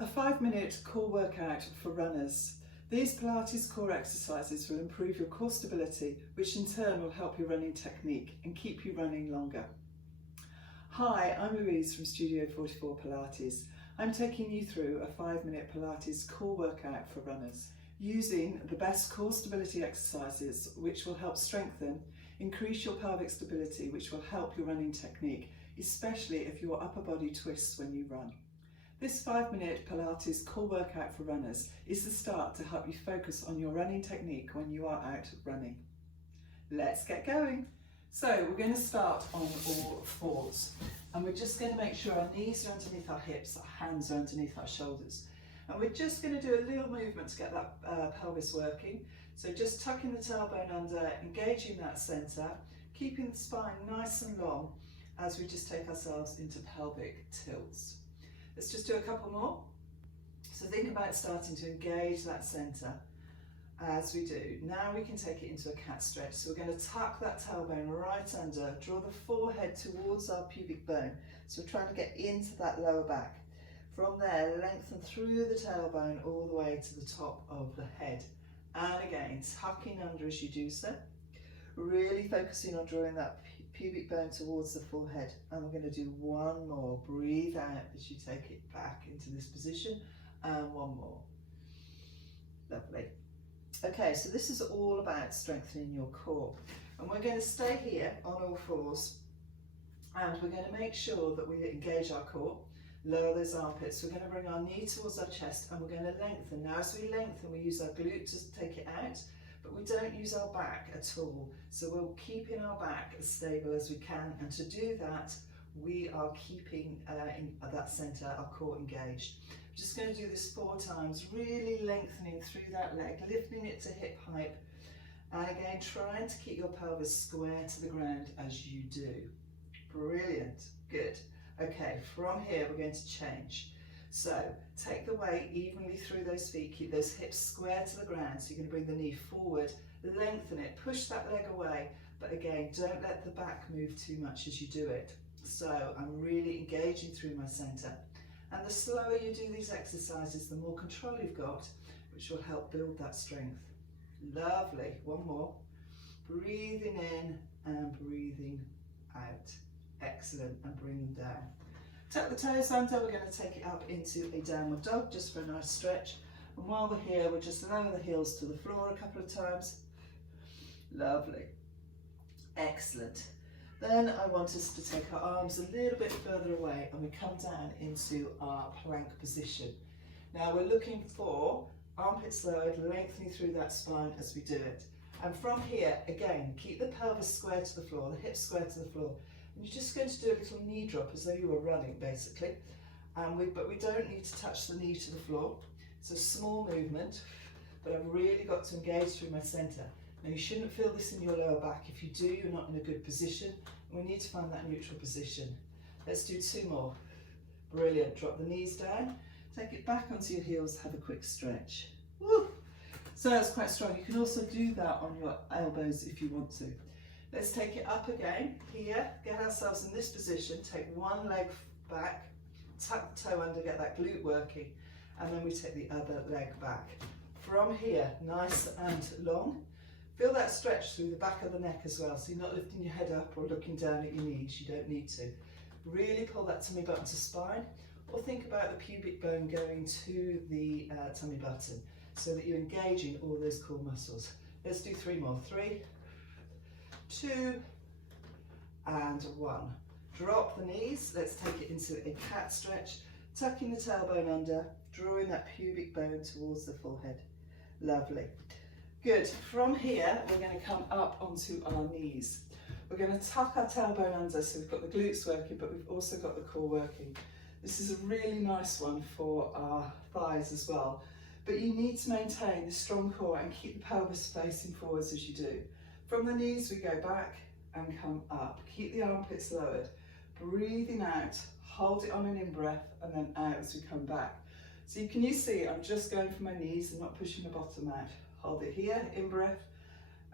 A 5-minute core workout for runners. These Pilates core exercises will improve your core stability, which in turn will help your running technique and keep you running longer. Hi, I'm Louise from Studio 44 Pilates. I'm taking you through a 5-minute Pilates core workout for runners, using the best core stability exercises which will help strengthen, increase your pelvic stability, which will help your running technique, especially if your upper body twists when you run. This 5-minute Pilates core workout for runners is the start to help you focus on your running technique when you are out running. Let's get going. So we're going to start on all fours, and we're just going to make sure our knees are underneath our hips, our hands are underneath our shoulders. And we're just going to do a little movement to get that pelvis working. So just tucking the tailbone under, engaging that centre, keeping the spine nice and long as we just take ourselves into pelvic tilts. Let's just do a couple more. So think about starting to engage that centre as we do. Now we can take it into a cat stretch. So we're going to tuck that tailbone right under, draw the forehead towards our pubic bone. So we're trying to get into that lower back. From there, lengthen through the tailbone all the way to the top of the head. And again, tucking under as you do so. Really focusing on drawing that pubic bone towards the forehead. And we're going to do one more. Breathe out as you take it back into this position. And one more. Lovely. Okay, so this is all about strengthening your core. And we're going to stay here on all fours. And we're going to make sure that we engage our core. Lower those armpits. We're going to bring our knee towards our chest and we're going to lengthen. Now as we lengthen, we use our glute to take it out, but we don't use our back at all. So we're keeping our back as stable as we can, and to do that, we are keeping in that centre, our core engaged. We're just going to do this 4 times, really lengthening through that leg, lifting it to hip height, and again, trying to keep your pelvis square to the ground as you do. Brilliant, good. Okay, from here we're going to change. So take the weight evenly through those feet, keep those hips square to the ground. So you're going to bring the knee forward, lengthen it, push that leg away, but again, don't let the back move too much as you do it. So I'm really engaging through my centre. And the slower you do these exercises, the more control you've got, which will help build that strength. Lovely, one more. Breathing in and breathing out. Excellent, and bring them down. Tuck the toes under, we're going to take it up into a downward dog just for a nice stretch. And while we're here, we'll just lower the heels to the floor a couple of times. Lovely. Excellent. Then I want us to take our arms a little bit further away and we come down into our plank position. Now we're looking for armpits lowered, lengthening through that spine as we do it. And from here, again, keep the pelvis square to the floor, the hips square to the floor. And you're just going to do a little knee drop as though you were running, basically. But we don't need to touch the knee to the floor. It's a small movement, but I've really got to engage through my centre. Now you shouldn't feel this in your lower back. If you do, you're not in a good position. We need to find that neutral position. Let's do 2 more. Brilliant. Drop the knees down, take it back onto your heels, have a quick stretch. Woo! So that's quite strong. You can also do that on your elbows if you want to. Let's take it up again. Here, get ourselves in this position, take one leg back, tuck the toe under, get that glute working, and then we take the other leg back. From here, nice and long. Feel that stretch through the back of the neck as well, so you're not lifting your head up or looking down at your knees, you don't need to. Really pull that tummy button to spine, or think about the pubic bone going to the tummy button, so that you're engaging all those core muscles. Let's do 3 more. 3, 2, and 1. Drop the knees. Let's take it into a cat stretch, tucking the tailbone under, drawing that pubic bone towards the forehead. Lovely. Good. From here, we're going to come up onto our knees. We're going to tuck our tailbone under, so we've got the glutes working, but we've also got the core working. This is a really nice one for our thighs as well. But you need to maintain the strong core and keep the pelvis facing forwards as you do. From the knees, we go back and come up. Keep the armpits lowered. Breathing out, hold it on an in-breath, and then out as we come back. So can you see, I'm just going for my knees and not pushing the bottom out. Hold it here, in-breath,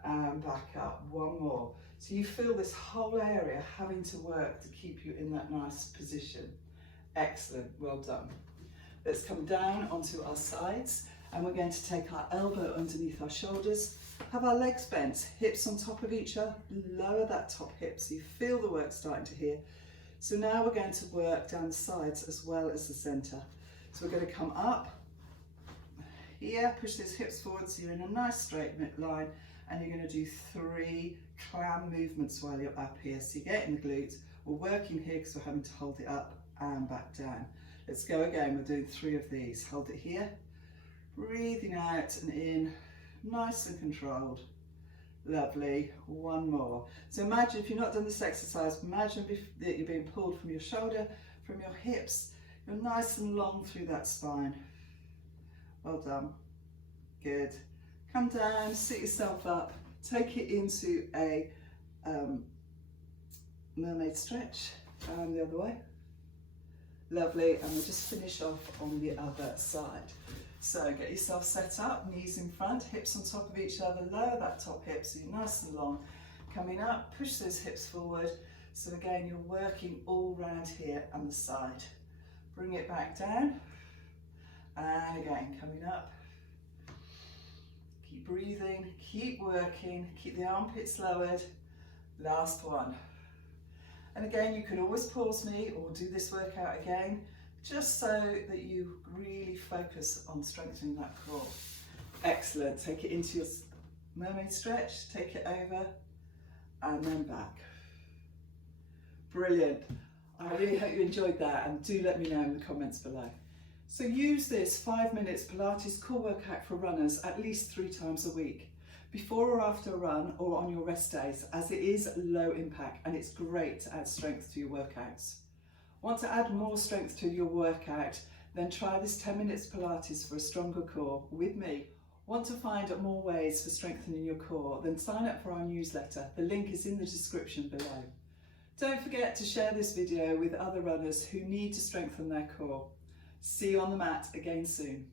and back up. One more. So you feel this whole area having to work to keep you in that nice position. Excellent, well done. Let's come down onto our sides, and we're going to take our elbow underneath our shoulders, have our legs bent, hips on top of each other, lower that top hip so you feel the work starting to here. So now we're going to work down the sides as well as the centre. So we're going to come up here, push those hips forward so you're in a nice straight line, and you're going to do 3 clam movements while you're up here. So you're getting the glutes, we're working here because we're having to hold it up and back down. Let's go again, we're doing 3 of these. Hold it here, breathing out and in, nice and controlled. Lovely, 1 more. So imagine, if you've not done this exercise, imagine that you're being pulled from your shoulder, from your hips. You're nice and long through that spine. Well done, good. Come down, sit yourself up, take it into a mermaid stretch, and the other way. Lovely, and we'll just finish off on the other side. So get yourself set up, knees in front, hips on top of each other, lower that top hip so you're nice and long. Coming up, push those hips forward. So again, you're working all round here and the side. Bring it back down, and again, coming up. Keep breathing, keep working, keep the armpits lowered. Last one. And again, you can always pause me or do this workout again, just so that you really focus on strengthening that core. Excellent. Take it into your mermaid stretch, take it over, and then back. Brilliant. I really hope you enjoyed that, and do let me know in the comments below. So use this 5 minutes Pilates core workout for runners at least 3 times a week, before or after a run or on your rest days, as it is low impact and it's great to add strength to your workouts. Want to add more strength to your workout? Then try this 10 minutes Pilates for a stronger core with me. Want to find more ways for strengthening your core? Then sign up for our newsletter. The link is in the description below. Don't forget to share this video with other runners who need to strengthen their core. See you on the mat again soon.